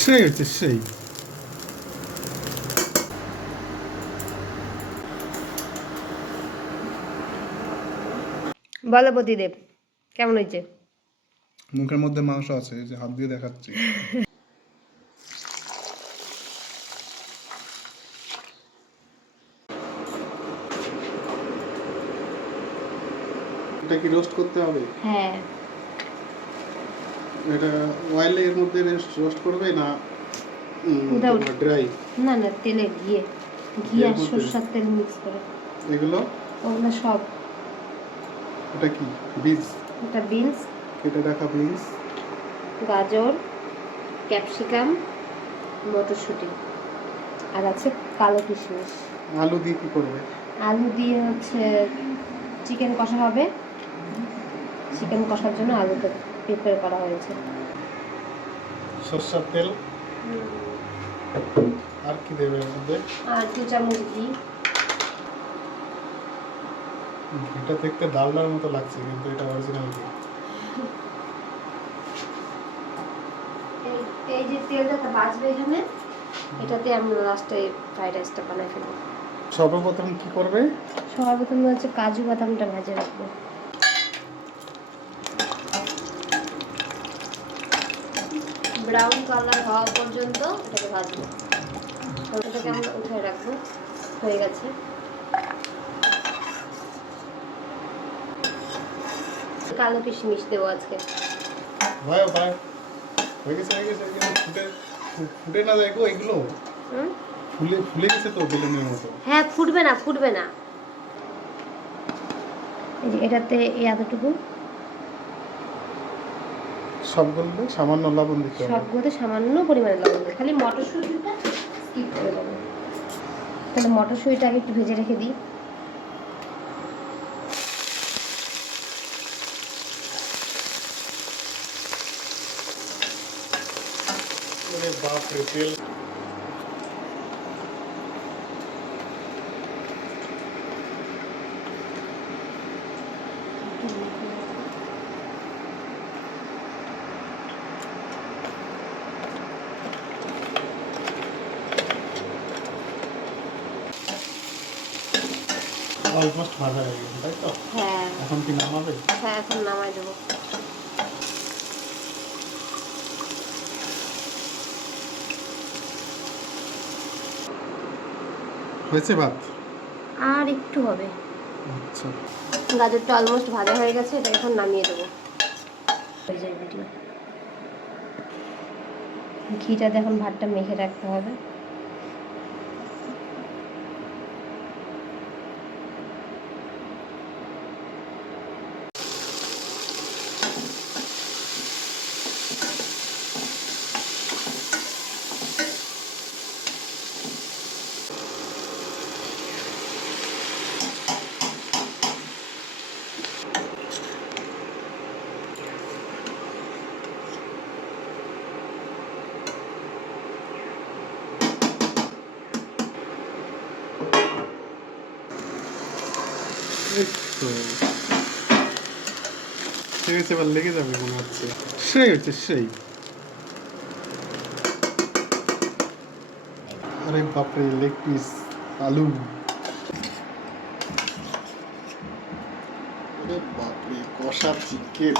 সেই হচ্ছে সেই বলো প্রতিদেব কেমন হয়েছে? মুখের মধ্যে মাংস আছে এই যে হাত দিয়ে দেখাচ্ছি। এটা কি রোস্ট করতে হবে? হ্যাঁ। এটা অয়েলে এর মধ্যে রোস্ট করবে না ড্রাই না না তেলে ঘিয়ে। ঘি আর মধ্যে? তেল মিক্স করে। এগুলো? ওগুলো সব। এটা কি? বীজ এটা বিনস কেটে রাখা বিনস গাজর ক্যাপসিকাম মটরশুঁটি। আর আছে কালো কিশমিশ। আলু দিয়ে কি করবে? আলু দিয়ে হচ্ছে চিকেন কষা হবে। চিকেন কষার জন্য আলুটা প্রিপেয়ার করা হয়েছে। সরষার তেল। আর কি দেবে মধ্যে আর দু চামচ ঘি। এটা দেখতে ডালনার মতো লাগছে কিন্তু এটা অরিজিনাল কি এই যে তেলটা বাঁচবে এখানে এটাতে আমরা লাস্টে ফ্রাইড রাইসটা বানাই ফেলব। সর্বপ্রথম কি করবে? সবার প্রথমে হচ্ছে কাজু বাদামটা ভেজে রাখব। ব্রাউন কালার হওয়া পর্যন্ত এটাকে ভাজবো। এটাকে আমরা উঠে রাখব। হয়ে গেছে। কালো কিশমিশ দেবো আজকে। ভাই ভাই হয়ে গেছে হয়ে গেছে ফুটে ফুটে না যায় গো এগুলো? হুম? ফুলে ফুলে গেছে তো বেলুনের মতো। হ্যাঁ ফুটবে না ফুটবে না। এই যে এটাতে এই এতটুকু সবগুলো সামান্য লবণ দিতে হবে। সবগুলোতে সামান্য পরিমাণে লবণ দিতে খালি মটরশুঁটিটা স্কিপ করে দেবো। তাহলে মটরশুঁটিটা আগে একটু ভেজে রেখে দিই। আরে বাপ রে তেল অলমোস্ট ভাজা হয়ে গেছে তাই তো? হ্যাঁ। এখন কি নামাবে? হ্যাঁ এখন নামাই দেবো। হয়েছে ভাত? আর একটু হবে। আচ্ছা। গাজরটা অলমোস্ট ভাজা হয়ে গেছে এটা এখন নামিয়ে দেবো। ঘিটাতে এখন ভাতটা মেখে রাখতে হবে। ঠিক আছে এবার লেগে যাবে মনে হচ্ছে। সেই হচ্ছে সেই। আরে বাপরে লেগ পিস আলু বাপরে কষা চিকেন